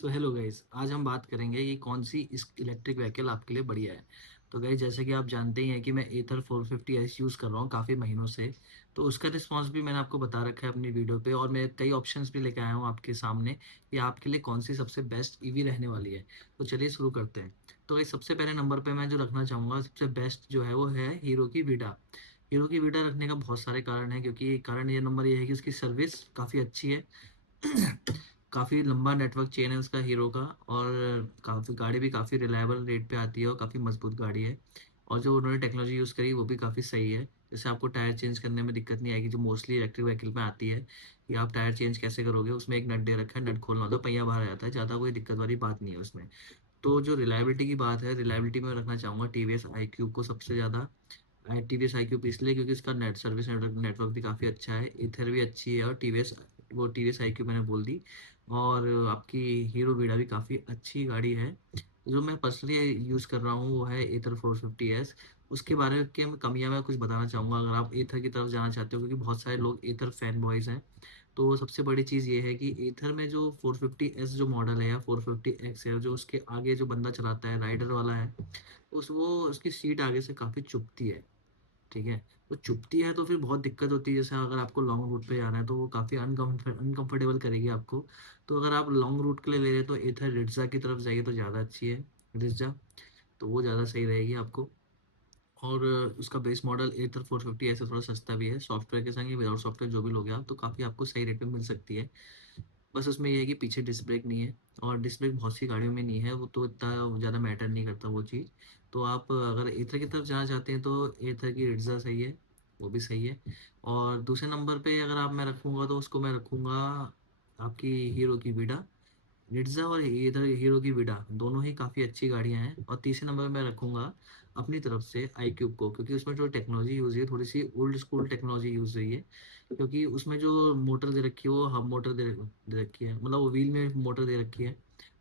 So hello guys, आज हम बात करेंगे कि कौन सी इस इलेक्ट्रिक व्हीकल आपके लिए बढ़िया है। तो गाइस, जैसे कि आप जानते ही हैं कि मैं एथर 450S यूज़ कर रहा हूँ काफ़ी महीनों से। तो उसका रिस्पांस भी मैंने आपको बता रखा है अपनी वीडियो पे, और मैं कई ऑप्शंस भी लेके आया हूँ आपके सामने कि आपके लिए कौन सी सबसे बेस्ट ईवी रहने वाली है। तो चलिए शुरू करते हैं। तो गाइस, सबसे पहले नंबर पर मैं जो रखना चाहूँगा सबसे बेस्ट जो है वो है हीरो की वीडा। हीरो की वीडा रखने का बहुत सारे कारण हैं, क्योंकि कारण ये नंबर ये है कि उसकी सर्विस काफ़ी अच्छी है। काफ़ी लंबा नेटवर्क चेन है उसका हीरो का, और काफ़ी गाड़ी भी काफ़ी रिलायबल रेट पे आती है और काफ़ी मजबूत गाड़ी है। और जो उन्होंने टेक्नोलॉजी यूज़ करी वो भी काफ़ी सही है। जैसे आपको टायर चेंज करने में दिक्कत नहीं आएगी, जो मोस्टली इलेक्ट्रिक व्हीकल में आती है कि आप टायर चेंज कैसे करोगे। उसमें एक नट दे रखा है, नट खोलना होता है, पहिया बाहर आ जाता है, ज़्यादा कोई दिक्कत वाली बात नहीं है उसमें। तो जो रिलायबिलिटी की बात है, रिलायबिलिटी में रखना चाहूँगा T V S I cube को सबसे ज़्यादा। T V S I cube इसलिए क्योंकि इसका नेट सर्विस नेटवर्क भी काफ़ी अच्छा है, इथर भी अच्छी है, और टी वी एस वो T V S I cube मैंने बोल दी। और आपकी हीरो वीडा भी काफ़ी अच्छी गाड़ी है। जो मैं पर्सनली यूज़ कर रहा हूँ वो है एथर 450S। उसके बारे के में कमियाँ मैं कुछ बताना चाहूँगा अगर आप एथर की तरफ जाना चाहते हो, क्योंकि बहुत सारे लोग एथर फैन बॉयज़ हैं। तो सबसे बड़ी चीज़ ये है कि एथर में जो 450S जो मॉडल है या 450X है, जो उसके आगे जो बंदा चलाता है, राइडर वाला है, उसकी सीट आगे से काफ़ी चुभती है। ठीक है। तो चुभती है तो फिर बहुत दिक्कत होती है। जैसे अगर आपको लॉन्ग रूट पे जाना है तो वो काफ़ी अनकंफर्टेबल करेगी आपको। तो अगर आप लॉन्ग रूट के लिए ले रहे हैं तो एथर रिट्जा की तरफ जाइए तो ज़्यादा अच्छी है। रिट्जा, तो वो ज़्यादा सही रहेगी आपको। और उसका बेस मॉडल एथर 450 ऐसे थोड़ा सस्ता भी है, सॉफ्टवेयर के संग, विदाउट सॉफ्टवेयर जो भी लोगे आप, तो काफ़ी आपको सही रेट में मिल सकती है। बस उसमें ये है कि पीछे डिस्क ब्रेक नहीं है, और डिस्क ब्रेक बहुत सी गाड़ियों में नहीं है, वो तो इतना ज़्यादा मैटर नहीं करता वो चीज़। तो आप अगर एथर की तरफ जाना चाहते हैं तो एथर की रिट्ज़ा सही है, वो भी सही है। और दूसरे नंबर पे अगर आप मैं रखूँगा तो उसको मैं रखूँगा आपकी हीरो की वीडा। निड्जा और इधर हीरो की विडा दोनों ही काफ़ी अच्छी गाड़ियां हैं। और तीसरे नंबर में मैं रखूंगा अपनी तरफ से आई क्यूब को, क्योंकि उसमें जो टेक्नोलॉजी यूज़ हुई है थोड़ी सी ओल्ड स्कूल टेक्नोलॉजी यूज़ हुई है। क्योंकि उसमें जो मोटर दे रखी है वो हब मोटर दे रखी है, मतलब वो व्हील में मोटर दे रखी है।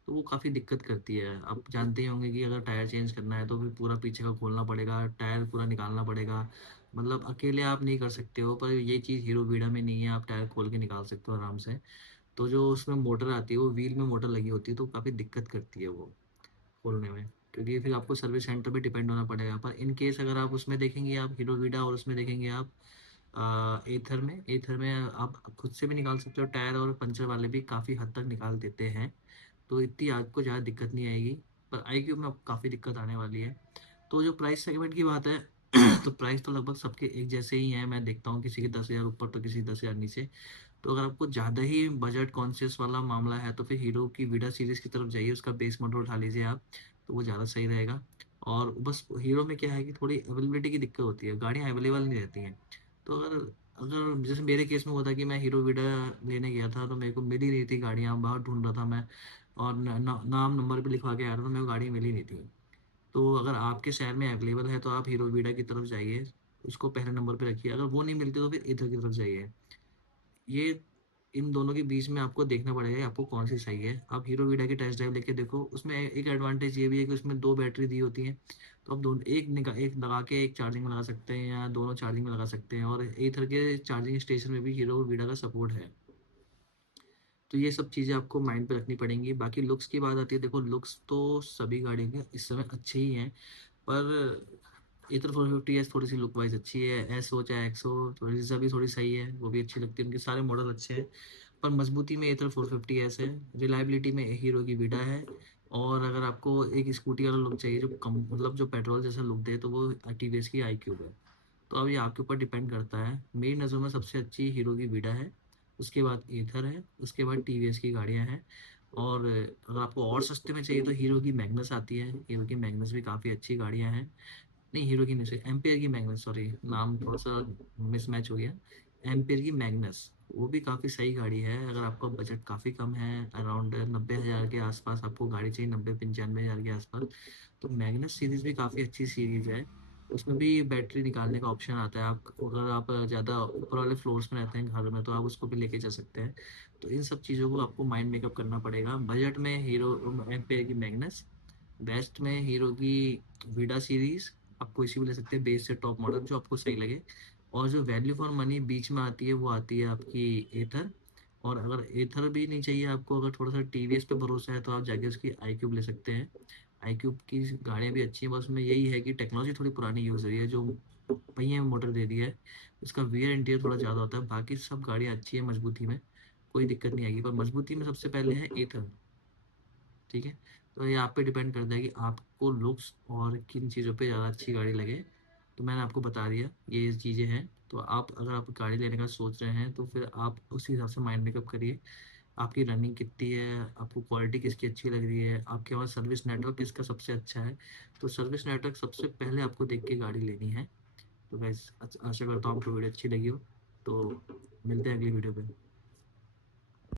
तो वो काफ़ी दिक्कत करती है। आप जानते ही होंगे कि अगर टायर चेंज करना है तो फिर पूरा पीछे का खोलना पड़ेगा, टायर पूरा निकालना पड़ेगा। मतलब अकेले आप नहीं कर सकते हो, पर ये चीज़ हीरो वीडा में नहीं है, आप टायर खोल के निकाल सकते हो आराम से। तो जो उसमें मोटर आती है वो व्हील में मोटर लगी होती है, तो काफ़ी दिक्कत करती है वो खोलने में, क्योंकि फिर आपको सर्विस सेंटर पे डिपेंड होना पड़ेगा। पर इन केस अगर आप उसमें देखेंगे, आप हीरो वीडा और उसमें देखेंगे आप एथर में आप खुद से भी निकाल सकते हो टायर, और पंचर वाले भी काफ़ी हद तक निकाल देते हैं। तो इतनी आपको ज़्यादा दिक्कत नहीं आएगी। पर आई क्यूब में आपको काफ़ी दिक्कत आने वाली है। तो जो प्राइस सेगमेंट की बात है तो प्राइस तो लगभग सबके एक जैसे ही हैं। मैं देखता हूँ किसी के 10,000 ऊपर तो किसी 10,000 नीचे। तो अगर आपको ज़्यादा ही बजट कॉन्शियस वाला मामला है तो फिर हीरो की विडा सीरीज़ की तरफ जाइए, उसका बेस मॉडल उठा लीजिए आप, तो वो ज़्यादा सही रहेगा। और बस हीरो में क्या है कि थोड़ी अवेलेबिलिटी की दिक्कत होती है, गाड़ियाँ अवेलेबल नहीं रहती हैं। तो अगर अगर जैसे मेरे केस में हुआ था कि मैं हीरो विडा लेने गया था तो मेरे को मिल ही नहीं थी गाड़ियाँ, बाहर ढूंढ रहा था मैं, और नाम नंबर भी लिखवा के आया था तो मेरे को गाड़ी मिल ही नहीं थी। तो अगर आपके शहर में अवेलेबल है तो आप हीरो वीडा की तरफ जाइए, उसको पहले नंबर पे रखिए। अगर वो नहीं मिलती तो फिर इधर की तरफ जाइए। ये इन दोनों के बीच में आपको देखना पड़ेगा कि आपको कौन सी सही है। आप हीरो वीडा की टेस्ट ड्राइव लेके देखो, उसमें एक एडवांटेज ये भी है कि उसमें दो बैटरी दी होती हैं। तो आप दोनों एक लगा के एक चार्जिंग में लगा सकते हैं, या दोनों चार्जिंग में लगा सकते हैं। और एथर के चार्जिंग स्टेशन में भी हीरो वीडा का सपोर्ट है। तो ये सब चीज़ें आपको माइंड पे रखनी पड़ेंगी। बाकी लुक्स की बात आती है, देखो लुक्स तो सभी गाड़ियों के इस समय अच्छे ही हैं। पर एथर 450 थोड़ी सी लुक वाइज अच्छी है, एस हो चाहे एक्स हो, तो रिजा भी थोड़ी सही है, वो भी अच्छी लगती है, उनके सारे मॉडल अच्छे हैं। पर मजबूती में एथर 450 है, रिलायबिलिटी में हीरो की विडा है। और अगर आपको एक स्कूटी वाला लुक चाहिए जो कम, मतलब जो पेट्रोल जैसा लुक दे, तो वो टीवीएस की आई क्यूब है। तो अब ये आपके ऊपर डिपेंड करता है। मेरी नज़रों में सबसे अच्छी हीरो की विडा है, उसके बाद एथर है, उसके बाद टीवीएस की गाड़ियाँ हैं। और अगर आपको और सस्ते में चाहिए तो हीरो की मैग्नस आती है, हीरो की मैग्नस भी काफ़ी अच्छी गाड़ियाँ हैं। नहीं, हीरो की नहीं, सॉरी एम्पेयर की मैग्नस, सॉरी नाम थोड़ा सा मिसमैच हो गया। एम्पेयर की मैग्नस वो भी काफ़ी सही गाड़ी है। अगर आपका बजट काफ़ी कम है, अराउंड 90,000 के आसपास आपको गाड़ी चाहिए, 90-95,000 के आसपास, तो मैग्नस सीरीज़ भी काफ़ी अच्छी सीरीज़ है। उसमें भी बैटरी निकालने का ऑप्शन आता है। आप अगर आप ज़्यादा ऊपर वाले फ्लोर्स में रहते हैं घर में, तो आप उसको भी लेके जा सकते हैं। तो इन सब चीज़ों को आपको माइंड मेकअप करना पड़ेगा। बजट में हीरो एम्पेयर की मैग्नस, बेस्ट में हीरो की विडा सीरीज़, आप कोई सी भी ले सकते हैं बेस से टॉप मॉडल जो आपको सही लगे। और जो वैल्यू फॉर मनी बीच में आती है वो आती है आपकी एथर। और अगर एथर भी नहीं चाहिए आपको, अगर थोड़ा सा टीवीएस पे भरोसा है, तो आप जाके उसकी आई क्यूब ले सकते हैं। आई क्यूब की गाड़ियाँ भी अच्छी हैं, बस उसमें यही है कि टेक्नोलॉजी थोड़ी पुरानी यूज़ हो रही है, जो पहिए में मोटर दे दी है, उसका वेयर एंड टेयर थोड़ा ज़्यादा होता है। बाकी सब गाड़ियाँ अच्छी है, मजबूती में कोई दिक्कत नहीं आएगी, पर मजबूती में सबसे पहले है एथर। ठीक है। तो ये आप पे डिपेंड करता है कि आपको लुक्स और किन चीज़ों पे ज़्यादा अच्छी गाड़ी लगे। तो मैंने आपको बता दिया ये चीज़ें हैं। तो आप अगर आप गाड़ी लेने का सोच रहे हैं, तो फिर आप उसी हिसाब से माइंड मेकअप करिए। आपकी रनिंग कितनी है, आपको क्वालिटी किसकी अच्छी लग रही है, आपके पास सर्विस नेटवर्क किसका सबसे अच्छा है। तो सर्विस नेटवर्क सबसे पहले आपको देख के गाड़ी लेनी है। तो गैस आशा करता हूँ आपको वीडियो अच्छी लगी हो। तो मिलते हैं अगली वीडियो पे।